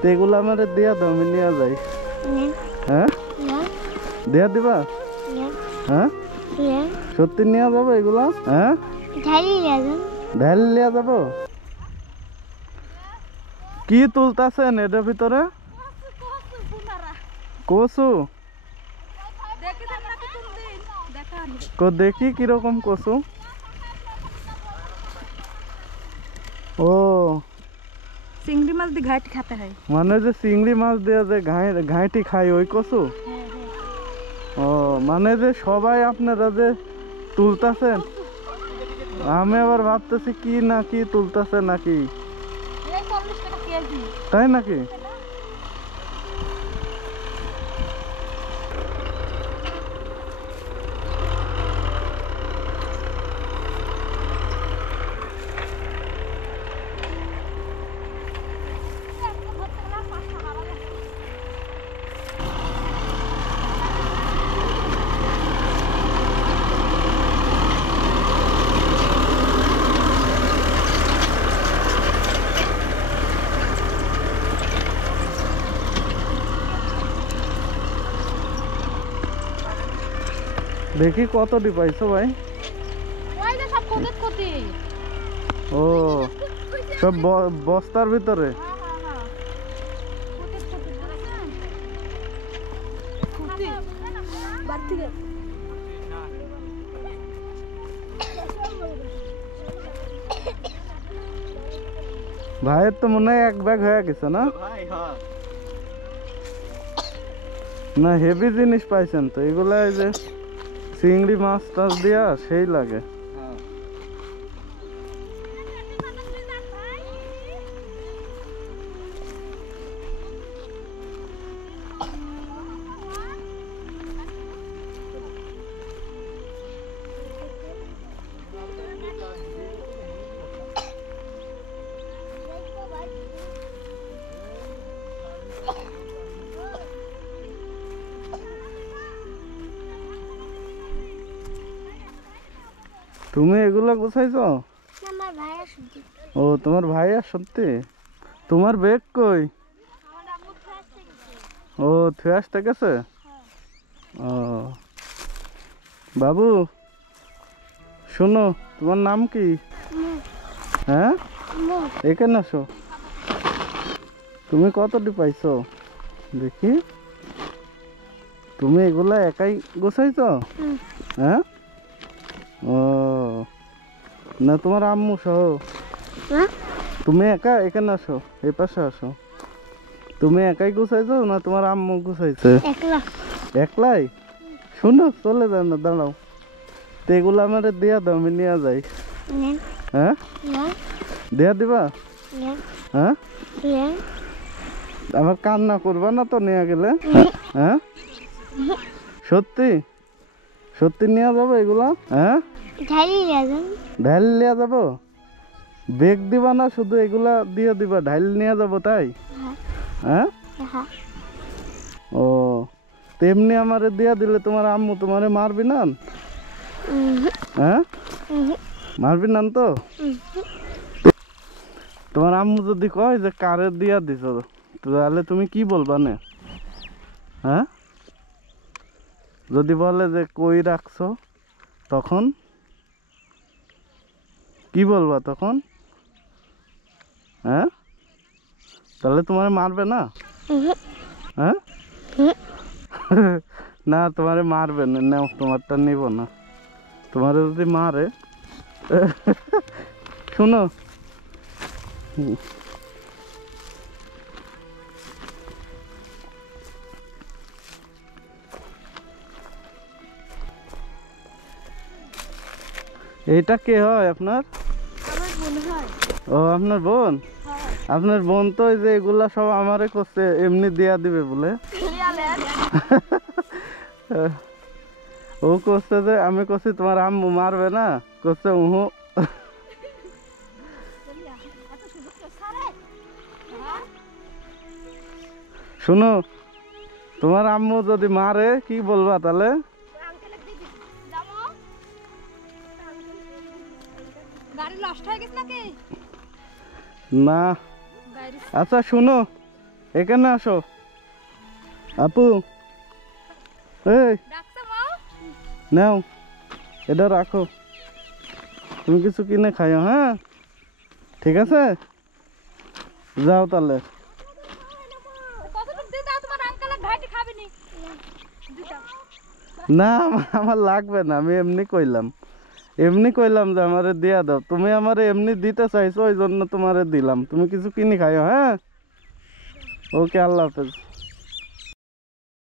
তো এগুলো আমার দিয়া দাও, আমি নিয়ে যাই। হ্যাঁ দিয়া দিবা? হ্যাঁ সত্যি নিয়ে যাবো এগুলো? হ্যাঁ ঢালি নিয়ে যাবো। কি তুলতাছেন এটার ভিতরে? কচু? দেখি কিরকম কচু। ও চিংড়ি মাছ দিয়ে ঘাইটি খেতে হয়, মানে যে চিংড়ি মাছ দিয়ে যে ঘাইটি খাই ওই কচু? ও মানে যে সবাই আপনারা যে তুলতাছেন, আমি আবার ভাবতেছি কি না কি তুলতাছে নাকি, তাই নাকি? দেখি কতটি পাইছো ভাই? ও সব বস্তার ভিতরে? ভাইয়ের তো মনে হয় এক ব্যাগ হয়ে গেছে না? না হেভি জিনিস পাইছেন তো এগুলা, এই যে চিংড়ি মাছ টাছ দিয়া সেই লাগে। তুমি এগুলা গুছাইছো? ও তোমার ভাই আর সত্যি? তোমার ব্যাগ কই? ও থুয়ে আসতে গেছে? ও বাবু শোনো, তোমার নাম কি? হ্যাঁ এখানে আসো। তুমি কতটি পাইছো দেখি? তুমি এগুলা একাই গোছাইছো? হ্যাঁ ও না তোমার আম্মু সহ? তুমি একা? এখানে আসো, এই পাশে আসো। তুমি একাই গুছাইছো না তোমার আম্মু গুছাইছে? একলাই? শোনো চলে যাও না, দাঁড়াও। তো এগুলো আমার দিয়া দাও, আমি নিয়ে যাই। হ্যাঁ দিয়া দিবা? হ্যাঁ আমার কান্না করবা না তো নিয়ে গেলে? হ্যাঁ সত্যি সত্যি নিয়ে যাবো এগুলা? হ্যাঁ ঢাল নিয়ে যাবো? বেগ দিবা না, শুধু এগুলা দিয়ে দিবা, ঢাল নিয়ে যাবো তাই? হ্যাঁ ও তেমনি আমারে দিয়া দিলে তোমার আম্মু তোমারে মারবি না? হ্যাঁ মারবি না তো? তোমার আম্মু যদি কয় যে কারে দিয়া দিছ, তাহলে তুমি কি বলবা না? হ্যাঁ যদি বলে যে কই রাখছো, তখন কি বলবা তখন? হ্যাঁ তাহলে তোমার মারবে না? হ্যাঁ না তোমারে মারবে না, নাও তোমারটা নিব না। তোমার যদি মারে শুনো, এইটা কে হয় আপনার? ও আপনার বোন? আপনার বোন তো এই যে এগুলা সব আমারে করছে, এমনি দিয়া দিবে বলে। ও করছে যে আমি করছি তোমার আম্মু মারবে না, করছে উহু। শুনো, তোমার আম্মু যদি মারে কি বলবা তাহলে? না আচ্ছা শুনো, এখানে আসো আপু, এই নাও এটা রাখো, তুমি কিছু কিনে খাইও, হ্যাঁ ঠিক আছে, যাও তাহলে। না আমার লাগবে না, আমি এমনি কইলাম যে আমারে দিয়া দাও, তুমি আমারে এমনি দিতে চাইছো, ওই জন্য তোমারে দিলাম, তুমি কিছু কিনে খাইও, হ্যাঁ ওকে, আল্লাহ হাফেজ।